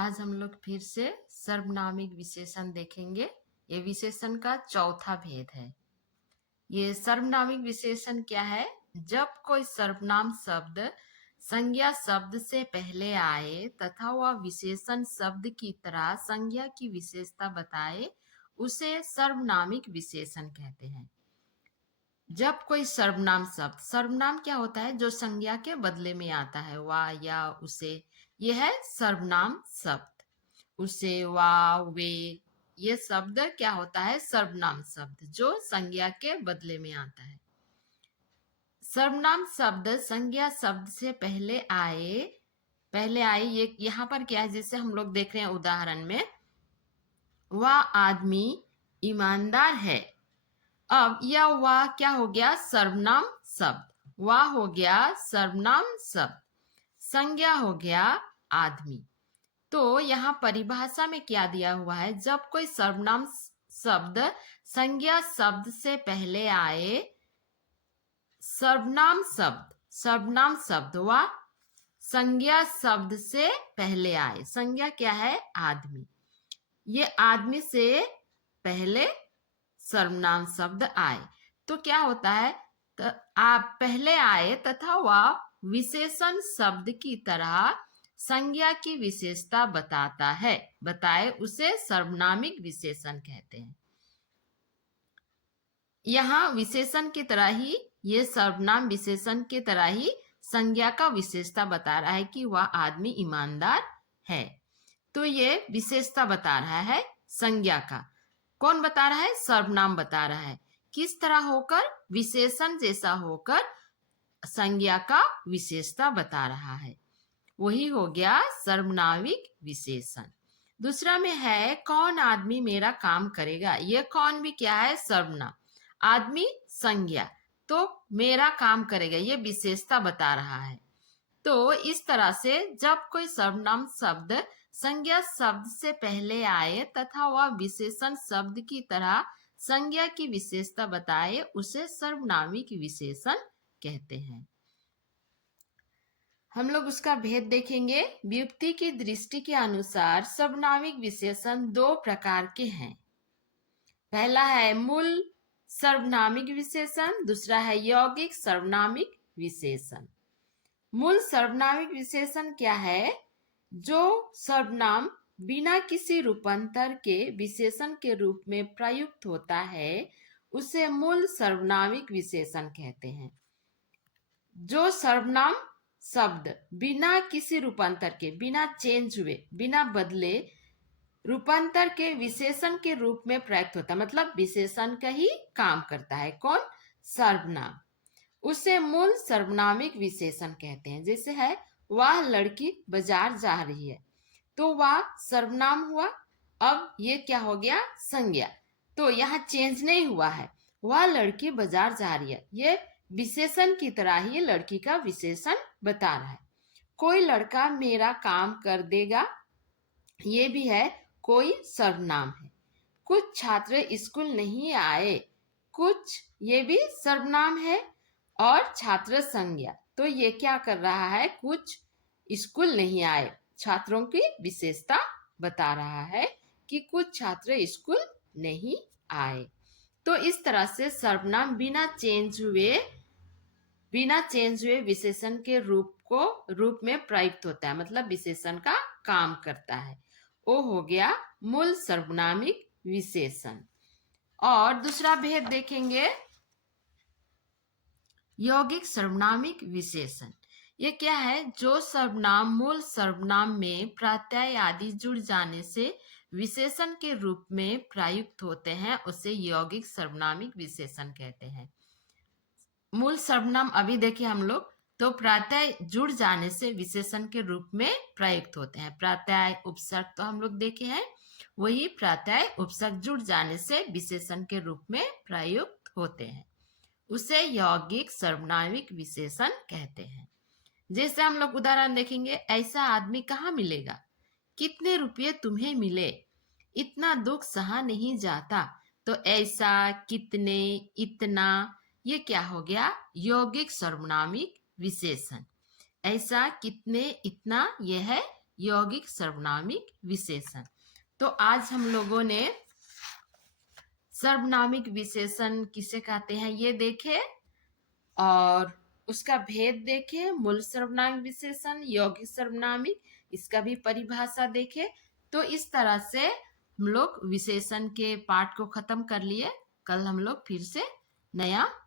आज हम लोग फिर से सर्वनामिक विशेषण देखेंगे। ये विशेषण का चौथा भेद है। ये सर्वनामिक विशेषण क्या है? जब कोई सर्वनाम शब्द संज्ञा शब्द से पहले आए तथा वह विशेषण शब्द की तरह संज्ञा की विशेषता बताए, उसे सर्वनामिक विशेषण कहते हैं। जब कोई सर्वनाम क्या होता है? जो संज्ञा के बदले में आता है, वह या उसे, यह है सर्वनाम शब्द। उसे, वा, वे, ये शब्द क्या होता है? सर्वनाम शब्द जो संज्ञा के बदले में आता है। सर्वनाम शब्द संज्ञा शब्द से पहले आए ये यहाँ पर क्या है? जैसे हम लोग देख रहे हैं उदाहरण में, वह आदमी ईमानदार है। अब यह वह क्या हो गया? सर्वनाम शब्द। वह हो गया सर्वनाम शब्द, संज्ञा हो गया आदमी। तो यहाँ परिभाषा में क्या दिया हुआ है? जब कोई सर्वनाम शब्द संज्ञा शब्द से पहले आए, सर्वनाम शब्द व संज्ञा शब्द से पहले आए। संज्ञा क्या है? आदमी। ये आदमी से पहले सर्वनाम शब्द आए तो क्या होता है? तो आप पहले आए तथा वह विशेषण शब्द की तरह संज्ञा की विशेषता बताए, उसे सर्वनामिक विशेषण कहते हैं। यहाँ विशेषण की तरह ही, ये सर्वनाम विशेषण की तरह ही संज्ञा का विशेषता बता रहा है कि वह आदमी ईमानदार है। तो ये विशेषता बता रहा है संज्ञा का। कौन बता रहा है? सर्वनाम बता रहा है। किस तरह होकर? विशेषण जैसा होकर संज्ञा का विशेषता बता रहा है। वही हो गया सर्वनामिक विशेषण। दूसरा में है, कौन आदमी मेरा काम करेगा। ये कौन भी क्या है? सर्वनाम। आदमी संज्ञा, तो मेरा काम करेगा, ये विशेषता बता रहा है। तो इस तरह से जब कोई सर्वनाम शब्द संज्ञा शब्द से पहले आए तथा वह विशेषण शब्द की तरह संज्ञा की विशेषता बताए, उसे सर्वनामिक विशेषण कहते हैं। हम लोग उसका भेद देखेंगे। व्युक्ति की दृष्टि के अनुसार सर्वनामिक विशेषण दो प्रकार के हैं। पहला है मूल सर्वनामिक विशेषण, दूसरा है यौगिक सर्वनामिक विशेषण। मूल सर्वनामिक विशेषण क्या है? जो सर्वनाम बिना किसी रूपांतर के विशेषण के रूप में प्रयुक्त होता है, उसे मूल सर्वनामिक विशेषण कहते हैं। जो सर्वनाम शब्द बिना किसी रूपांतर के, बिना चेंज हुए, बिना बदले, रूपांतर के विशेषण के रूप में प्रयुक्त होता है, मतलब विशेषण का ही काम करता है। कौन? सर्वनाम। उसे मूल सर्वनामिक विशेषण कहते हैं। जैसे है, वह लड़की बाजार जा रही है, तो वह सर्वनाम हुआ। अब ये क्या हो गया? संज्ञा। तो यहाँ चेंज नहीं हुआ है। वह लड़की बाजार जा रही है, ये विशेषण की तरह ही लड़की का विशेषण बता रहा है। कोई लड़का मेरा काम कर देगा, ये भी है, कोई सर्वनाम है। कुछ छात्र स्कूल नहीं आए, कुछ, ये भी सर्वनाम है। और छात्र संज्ञा, तो ये क्या कर रहा है? कुछ स्कूल नहीं आए, छात्रों की विशेषता बता रहा है कि कुछ छात्र स्कूल नहीं आए। तो इस तरह से सर्वनाम बिना चेंज हुए विशेषण के रूप में प्रयुक्त होता है, मतलब विशेषण का काम करता है। वो हो गया मूल सर्वनामिक विशेषण। और दूसरा भेद देखेंगे, यौगिक सर्वनामिक विशेषण। ये क्या है? जो सर्वनाम मूल सर्वनाम में प्रत्यय आदि जुड़ जाने से विशेषण के रूप में प्रयुक्त होते हैं, उसे यौगिक सर्वनामिक विशेषण कहते हैं। मूल सर्वनाम अभी देखिए हम लोग, तो प्रत्यय जुड़ जाने से विशेषण के रूप में प्रयुक्त होते हैं। प्रत्यय उपसर्ग तो हम लोग देखे हैं, वही प्रत्यय उपसर्ग जुड़ जाने से विशेषण के रूप में प्रयुक्त होते हैं, उसे यौगिक सर्वनामिक विशेषण कहते हैं। जैसे हम लोग उदाहरण देखेंगे, ऐसा आदमी कहाँ मिलेगा? कितने रुपये तुम्हें मिले? इतना दुख सहा नहीं जाता। तो ऐसा, कितने, इतना, ये क्या हो गया? यौगिक सर्वनामिक विशेषण। ऐसा, कितने, इतना, यह है यौगिक सर्वनामिक विशेषण। तो आज हम लोगों ने सर्वनामिक विशेषण किसे कहते हैं ये देखे और उसका भेद देखे। मूल सर्वनामिक विशेषण, यौगिक सर्वनामिक, इसका भी परिभाषा देखे। तो इस तरह से हम लोग विशेषण के पाठ को खत्म कर लिए। कल हम लोग फिर से नया